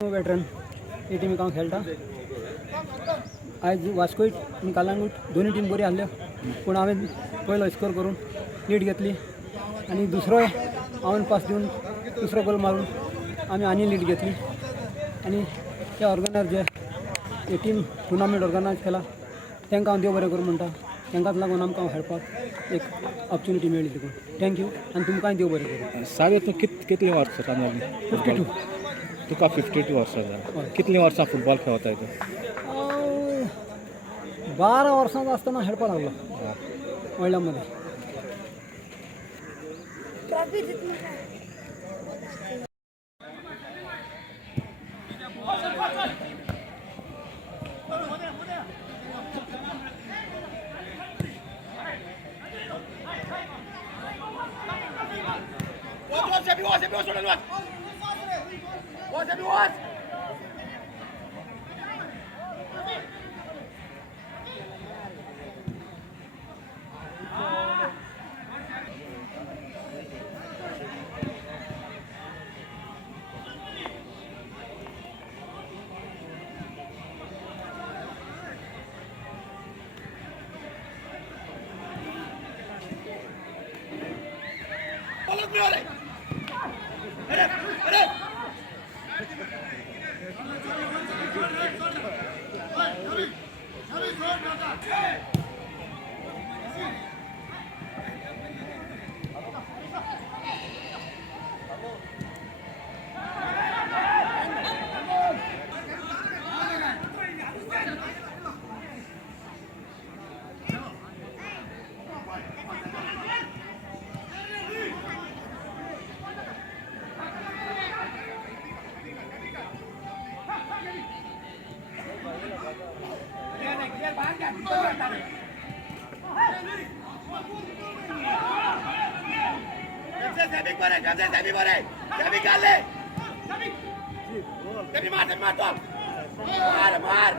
Veteran ही team काम खेळटा आज वास्कोईट आणि कालांगूट दोन्ही टीम बरी हारल्यो पण हांवें पयलो स्कोर करून लीड घेतली आणि दुसरो हांवें पास दिवन दुसरो गोल मारून आमी आनी लीड घेतली आणि ते ऑर्गनायझर जे हे टीम टुर्नामेंट ऑर्गनायज केला तांकां हांव देव बरें करूं म्हणटा तांकांच लागून आमकां खेळपाक एक ऑपॉर्च्युनिटी मेळ्ळी देखून थँक्यू आनी तुमकांय देव बरें करूं. सावे तूं कितलीं वर्सां जालीं? 52. तुका 52 वर्सां जालीं. कितलीं वर्सां फुटबॉल खेळताय तूं? 12 वर्सांचो आसतना खेळपाक लागलो वडल्यामध्ये. मार